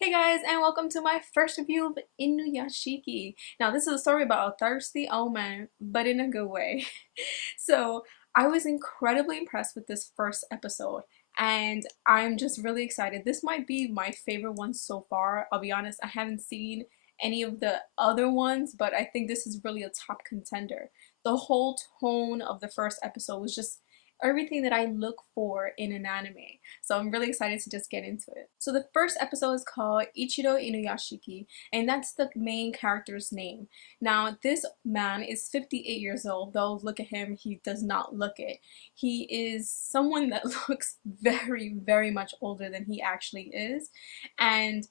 Hey guys, and welcome to my first review of Inuyashiki. Now, this is a story about a thirsty old man, but in a good way. So, I was incredibly impressed with this first episode, and I'm just really excited. This might be my favorite one so far. I'll be honest, I haven't seen any of the other ones, but I think this is really a top contender. The whole tone of the first episode was just everything that I look for in an anime. So I'm really excited to just get into it. So the first episode is called Ichiro Inuyashiki, and that's the main character's name. Now this man is 58 years old, though look at him, he does not look it. He is someone that looks very much older than he actually is, and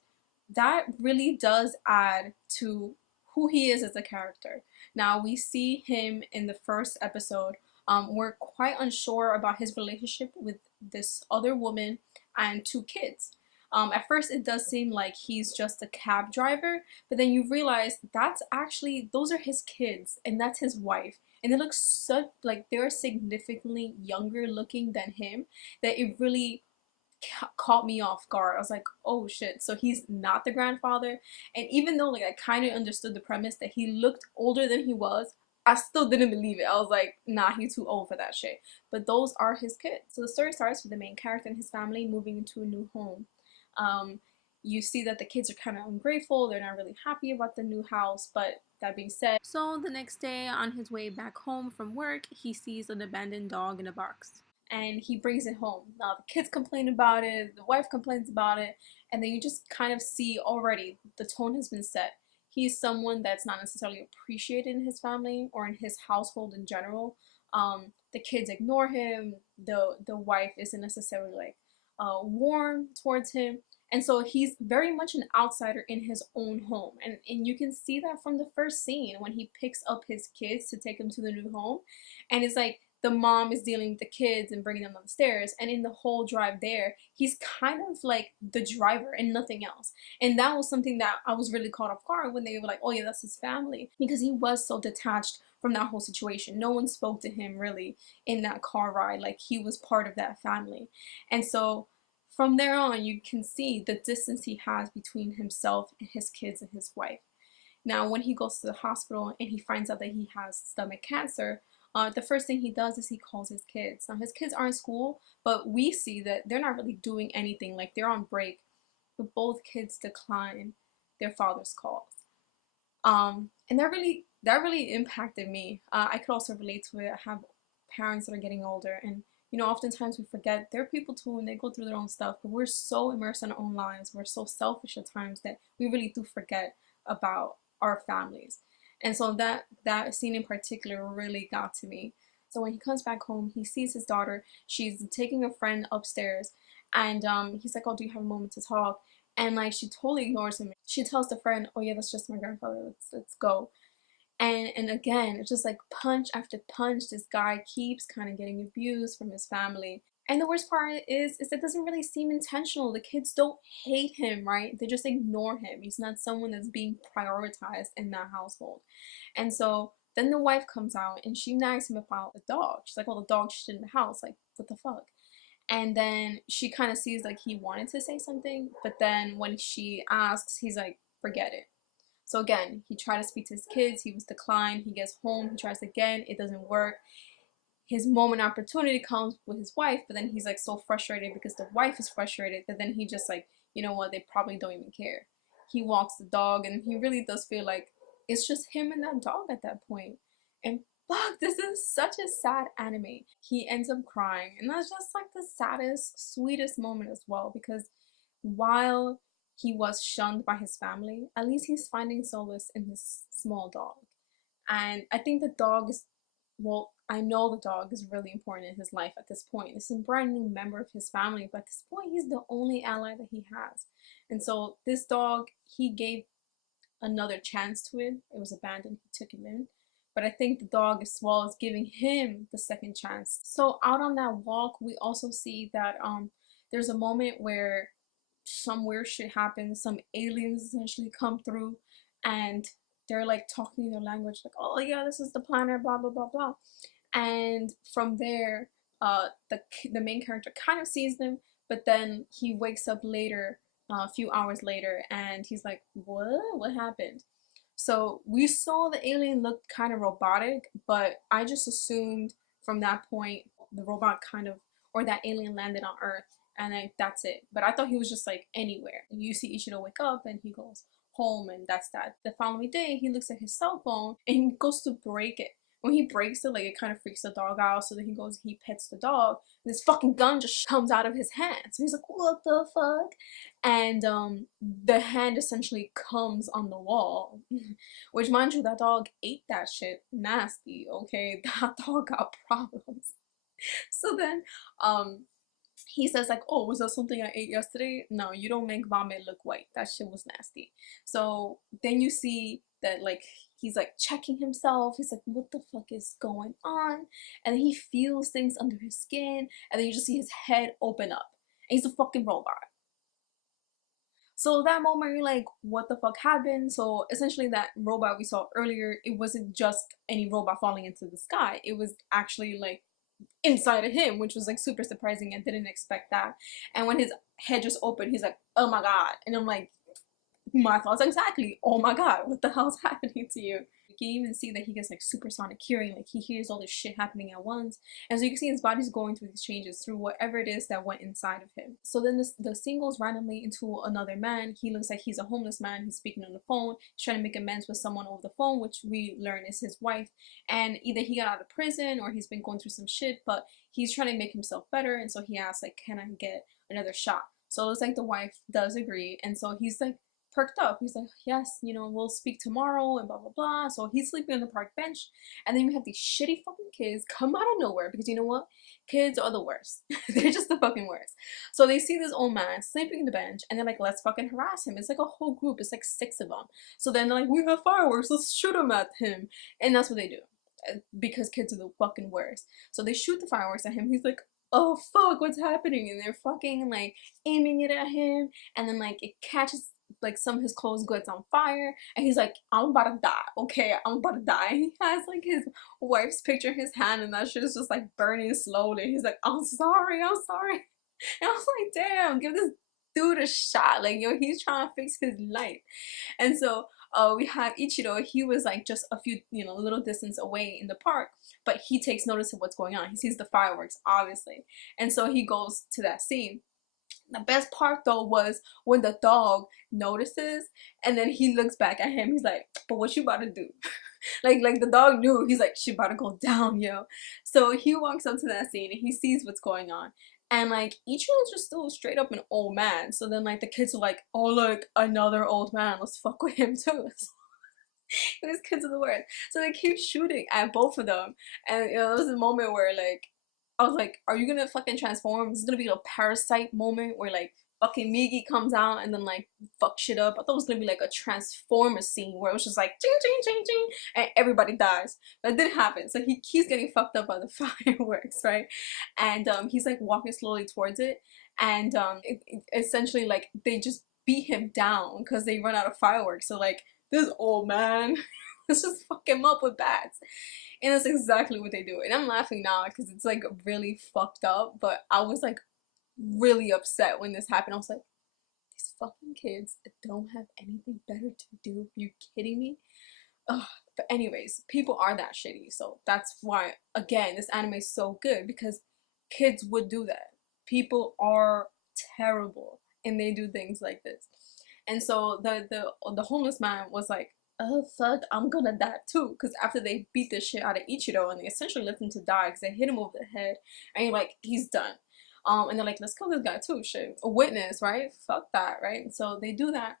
that really does add to who he is as a character. Now we see him in the first episode. We're quite unsure about his relationship with this other woman and two kids. At first it does seem like he's just a cab driver, but then you realize that's actually, those are his kids and that's his wife. And they look so, like they're significantly younger looking than him, that it really caught me off guard. I was like, oh shit, so he's not the grandfather. And even though like I kind of understood the premise that he looked older than he was, I still didn't believe it. I was like, nah, he's too old for that shit. But those are his kids. So the story starts with the main character and his family moving into a new home. You see that the kids are kind of ungrateful. They're not really happy about the new house. But that being said, so the next day on his way back home from work, he sees an abandoned dog in a box and he brings it home. Now the kids complain about it, the wife complains about it, and then you just kind of see already the tone has been set. He's someone that's not necessarily appreciated in his family or in his household in general. The kids ignore him. The wife isn't necessarily like warm towards him, and so he's very much an outsider in his own home. And you can see that from the first scene when he picks up his kids to take them to the new home, and it's like the mom is dealing with the kids and bringing them down the stairs, and in the whole drive there he's kind of like the driver and nothing else. And that was something that I was really caught off guard when they were like, oh yeah, that's his family, because he was so detached from that whole situation. No one spoke to him really in that car ride like he was part of that family. And so from there on you can see the distance he has between himself and his kids and his wife. Now when he goes to the hospital and he finds out that he has stomach cancer, the first thing he does is he calls his kids. Now his kids are in school, but we see that they're not really doing anything, like they're on break, but both kids decline their father's calls. And that really impacted me. I could also relate to it. I have parents that are getting older, and oftentimes we forget there are people too and they go through their own stuff, but we're so immersed in our own lives, we're so selfish at times that we really do forget about our families. And so that scene in particular really got to me. So when he comes back home, he sees his daughter. She's taking a friend upstairs, and he's like, "Oh, do you have a moment to talk?" And like she totally ignores him. She tells the friend, "Oh yeah, that's just my grandfather. Let's go." And again, it's just like punch after punch. This guy keeps kind of getting abused from his family. And the worst part is it doesn't really seem intentional. The kids don't hate him, right? They just ignore him. He's not someone that's being prioritized in that household. And so then the wife comes out and she nags him about the dog. She's like, well, the dog's shit in the house. Like, what the fuck? And then she kind of sees like he wanted to say something, but then when she asks, he's like, forget it. So again, he tried to speak to his kids, he was declined. He gets home, he tries again, it doesn't work. His moment opportunity comes with his wife, but then he's like so frustrated because the wife is frustrated that then he just like, you know what, they probably don't even care. He walks the dog and he really does feel like it's just him and that dog at that point. And fuck, this is such a sad anime. He ends up crying, and that's just like the saddest, sweetest moment as well, because while he was shunned by his family, at least he's finding solace in his small dog. And I think the dog is, well, I know the dog is really important in his life at this point. It's a brand new member of his family, but at this point, he's the only ally that he has. And so this dog, he gave another chance to it. It was abandoned, he took him in. But I think the dog as well is giving him the second chance. So out on that walk, we also see that there's a moment where some weird shit happens. Some aliens essentially come through, and they're like talking in their language, like, oh yeah, this is the planet, blah blah blah blah. And from there, the main character kind of sees them, but then he wakes up later a few hours later, and he's like, what happened? So we saw the alien look kind of robotic, but I just assumed from that point the robot kind of, or that alien landed on Earth, and then that's it. But I thought he was just like anywhere. You see Ichiro wake up and he goes home, and that's that. The following day he looks at his cell phone and he goes to break it. When he breaks it, like, it kind of freaks the dog out, so then he goes, he pets the dog, and this fucking gun just comes out of his hand. So he's like, what the fuck? And the hand essentially comes on the wall. Which, mind you, that dog ate that shit nasty, okay? That dog got problems. So then, he says like, oh, was that something I ate yesterday? No, you don't make vomit look white. That shit was nasty. So then you see that, like, he's like checking himself. He's like, what the fuck is going on? And then he feels things under his skin, and then you just see his head open up. And he's a fucking robot. So that moment you're like, what the fuck happened? So essentially that robot we saw earlier, it wasn't just any robot falling into the sky. It was actually like inside of him, which was like super surprising. I didn't expect that. And when his head just opened, he's like, oh my god. And I'm like, my thoughts exactly. Oh my god, what the hell's happening to you? You can even see that he gets like supersonic hearing, like he hears all this shit happening at once. And so you can see his body's going through these changes through whatever it is that went inside of him. So then the scene goes randomly into another man. He looks like he's a homeless man. He's speaking on the phone. He's trying to make amends with someone over the phone, which we learn is his wife. And either he got out of prison or he's been going through some shit, but he's trying to make himself better. And so he asks like, can I get another shot? So it looks like the wife does agree. And so he's like perked up. He's like, yes, you know, we'll speak tomorrow and blah blah blah. So he's sleeping on the park bench, and then you have these shitty fucking kids come out of nowhere, because you know what, kids are the worst. They're just the fucking worst. So they see this old man sleeping in the bench, and they're like, let's fucking harass him. It's like a whole group. It's like 6 of them. So then they're like, we have fireworks, let's shoot them at him. And that's what they do, because kids are the fucking worst. So they shoot the fireworks at him. He's like, oh fuck, what's happening? And they're fucking like aiming it at him, and then like it catches like some of his clothes gets on fire, and he's like, I'm about to die, okay, I'm about to die. And he has like his wife's picture in his hand, and that shit is just like burning slowly. He's like, I'm sorry, I'm sorry. And I was like, damn, give this dude a shot. Like, yo, he's trying to fix his life. And so we have Ichiro. He was like just a few, you know, little distance away in the park, but he takes notice of what's going on. He sees the fireworks, obviously, and so he goes to that scene. The best part though was when the dog notices, and then he looks back at him. He's like, but what you about to do? like the dog knew. He's like, she about to go down, yo. So he walks up to that scene and he sees what's going on. And like Ichiro's just still straight up an old man. So then like the kids are like, oh look, another old man. Let's fuck with him too. These kids are the worst. So they keep shooting at both of them. And you know, there was a moment where like I was like, are you gonna fucking transform? This is gonna be a parasite moment where like fucking Migi comes out and then like fuck shit up. I thought it was gonna be like a transformer scene where it was just like ching ching ching ching and everybody dies. But it didn't happen. So he keeps getting fucked up by the fireworks, right? And he's like walking slowly towards it, and essentially like they just beat him down because they run out of fireworks. So like this old man, let's just fuck him up with bats. And that's exactly what they do. And I'm laughing now because it's like really fucked up, but I was like really upset when this happened. I was like, these fucking kids don't have anything better to do. Are you kidding me? Ugh. But anyways, people are that shitty. So that's why, again, this anime is so good, because kids would do that. People are terrible and they do things like this. And so the homeless man was like, oh fuck, I'm gonna die too. Because after they beat the shit out of Ichiro and they essentially left him to die because they hit him over the head, and you're like, he's done. And they're like, let's kill this guy too. Shit, a witness, right? Fuck that, right? So they do that,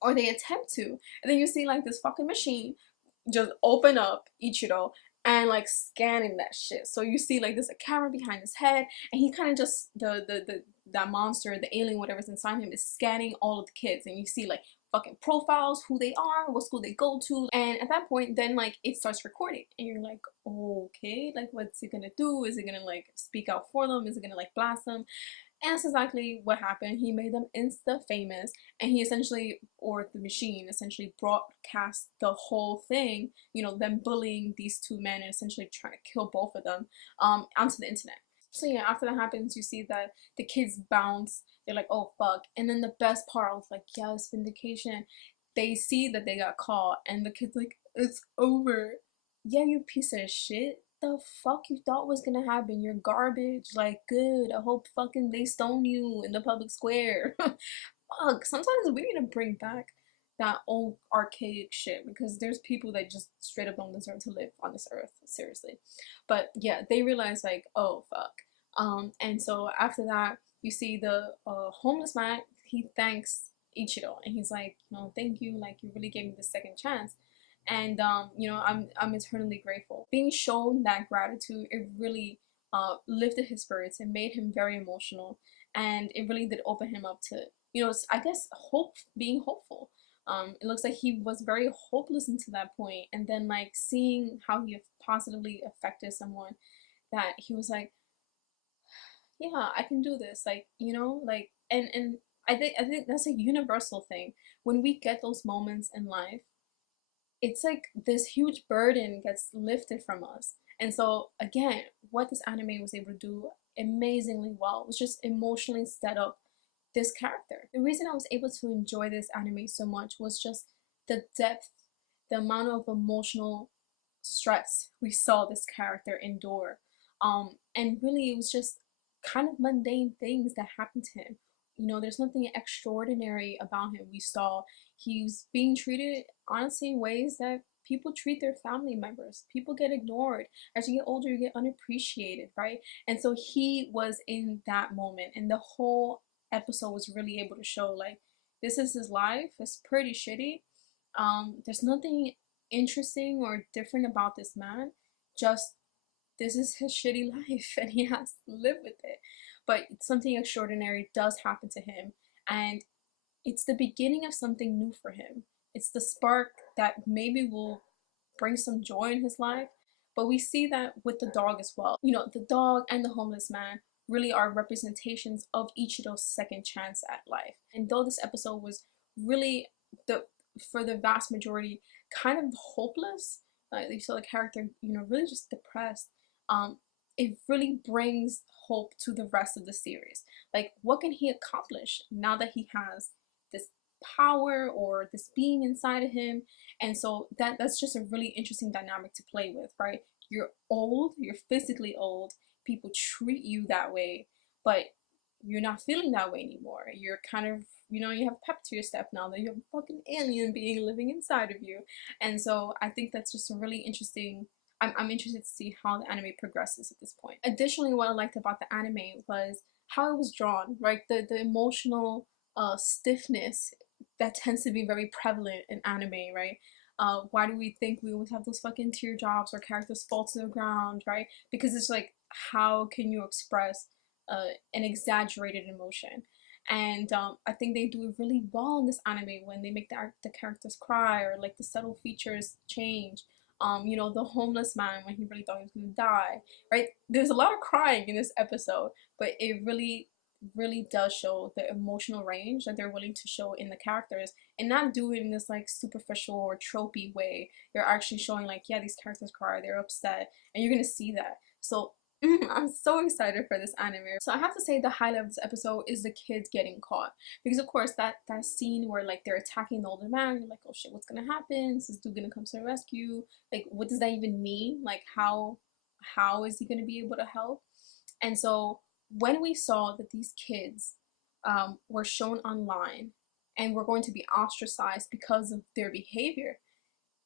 or they attempt to, and then you see like this fucking machine just open up Ichiro and like scanning that shit. So you see like there's a camera behind his head, and he kind of just that monster, the alien, whatever's inside him, is scanning all of the kids, and you see like fucking profiles, who they are, what school they go to, and at that point then like it starts recording, and you're like, okay, like what's it gonna do? Is it gonna like speak out for them? Is it gonna like blast them? And that's exactly what happened. He made them insta famous, and he essentially, or the machine essentially, broadcast the whole thing, you know, them bullying these 2 men and essentially trying to kill both of them onto the internet. So yeah, after that happens, you see that the kids bounce they're like, oh fuck. And then the best part was like, yes, vindication. They see that they got caught, and the kid's like, it's over. Yeah, you piece of shit. The fuck you thought was gonna happen? You're garbage. Like, good. I hope fucking they stone you in the public square. Fuck. Sometimes we need to bring back that old archaic shit, because there's people that just straight up don't deserve to live on this earth. Seriously. But yeah, they realize like, oh fuck. And so after that, you see the homeless man. He thanks Ichiro, and he's like, no, thank you. Like, you really gave me the second chance. And you know, I'm eternally grateful. Being shown that gratitude, it really lifted his spirits and made him very emotional, and it really did open him up to, you know, I guess hope, being hopeful. It looks like he was very hopeless until that point, and then like seeing how he positively affected someone, that he was like, yeah, I can do this. Like, you know, like, and I think that's a universal thing. When we get those moments in life, it's like this huge burden gets lifted from us. And so again, what this anime was able to do amazingly well was just emotionally set up this character. The reason I was able to enjoy this anime so much was just the depth, the amount of emotional stress we saw this character endure. And really it was just kind of mundane things that happened to him. You know, there's nothing extraordinary about him. We saw he's being treated honestly in ways that people treat their family members. People get ignored. As you get older, you get unappreciated, right? And so he was in that moment, and the whole episode was really able to show like, this is his life. It's pretty shitty. There's nothing interesting or different about this man. Just, this is his shitty life and he has to live with it. But something extraordinary does happen to him, and it's the beginning of something new for him. It's the spark that maybe will bring some joy in his life. But we see that with the dog as well. You know, the dog and the homeless man really are representations of each of those second chance at life. And though this episode was really, the for the vast majority, kind of hopeless, you saw the character, you know, really just depressed, it really brings hope to the rest of the series. Like, what can he accomplish now that he has this power or this being inside of him? And so that's just a really interesting dynamic to play with, right? You're old, you're physically old, people treat you that way, but you're not feeling that way anymore. You're kind of, you know, you have pep to your step now that you have a fucking alien being living inside of you. And so I think that's just a really interesting, I'm interested to see how the anime progresses at this point. Additionally, what I liked about the anime was how it was drawn, right? The emotional stiffness that tends to be very prevalent in anime, right? Why do we think we always have those fucking teardrops or characters fall to the ground, right? Because it's like, how can you express an exaggerated emotion? And I think they do it really well in this anime when they make the characters cry, or like the subtle features change. You know, the homeless man when he really thought he was gonna die, right? There's a lot of crying in this episode, but it really does show the emotional range that they're willing to show in the characters, and not do it in this like superficial or tropey way. They're actually showing like, yeah, these characters cry, they're upset, and you're gonna see that. So I'm so excited for this anime. So I have to say the highlight of this episode is the kids getting caught, because of course that scene where like they're attacking the older man, you're like, oh shit, what's gonna happen? Is this dude gonna come to the rescue? Like, what does that even mean? Like, how is he gonna be able to help? And so when we saw that these kids were shown online and were going to be ostracized because of their behavior,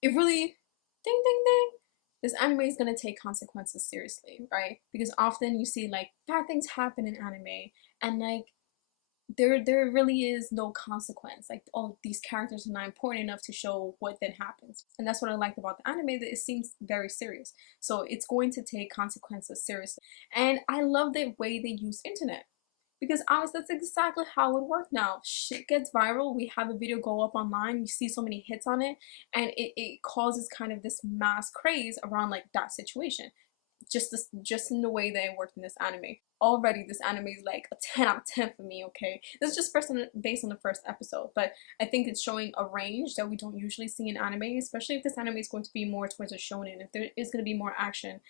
it really, ding ding ding, this anime is going to take consequences seriously, right? Because often you see like bad things happen in anime, and like there really is no consequence. Like, oh, these characters are not important enough to show what then happens. And that's what I liked about the anime, that it seems very serious. So it's going to take consequences seriously. And I love the way they use internet, because honestly, that's exactly how it works now. Shit gets viral, we have a video go up online, you see so many hits on it, and it causes kind of this mass craze around like that situation. Just in the way that it worked in this anime. Already this anime is like a 10 out of 10 for me, okay? This is just based on the first episode, but I think it's showing a range that we don't usually see in anime, especially if this anime is going to be more towards a shonen, if there is going to be more action.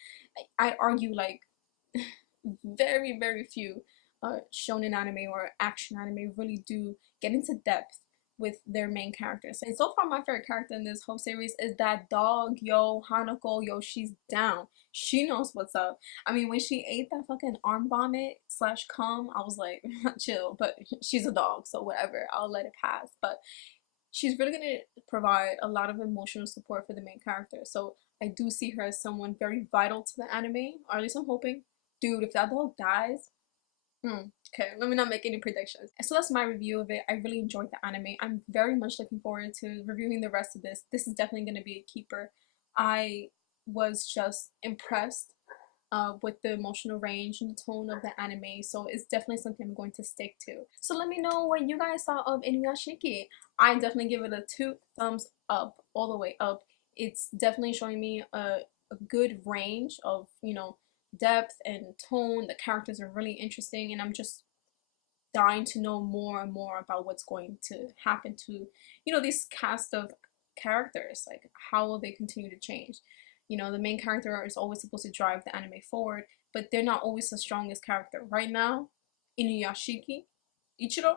I'd argue like very, very few shonen anime or action anime really do get into depth with their main characters. And so far, my favorite character in this whole series is that dog, yo, Hanako, yo, she's down. She knows what's up. I mean, when she ate that fucking arm vomit slash cum, I was like, chill, but she's a dog, so whatever, I'll let it pass. But she's really gonna provide a lot of emotional support for the main character. So I do see her as someone very vital to the anime, or at least I'm hoping. Dude, if that dog dies, okay, let me not make any predictions. So that's my review of it. I really enjoyed the anime. I'm very much looking forward to reviewing the rest of this. This is definitely going to be a keeper. I was just impressed with the emotional range and the tone of the anime, so it's definitely something I'm going to stick to. So let me know what you guys thought of Inuyashiki. I definitely give it a 2 thumbs up, all the way up. It's definitely showing me a good range of, you know, depth and tone. The characters are really interesting, and I'm just dying to know more and more about what's going to happen to, you know, this cast of characters. Like, how will they continue to change? You know, the main character is always supposed to drive the anime forward, but they're not always the strongest character. Right now, Inuyashiki, Ichiro,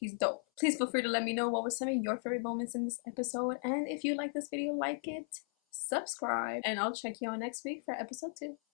he's dope. Please feel free to let me know what were some of your favorite moments in this episode, and if you like this video, like it, subscribe, and I'll check you all next week for episode 2.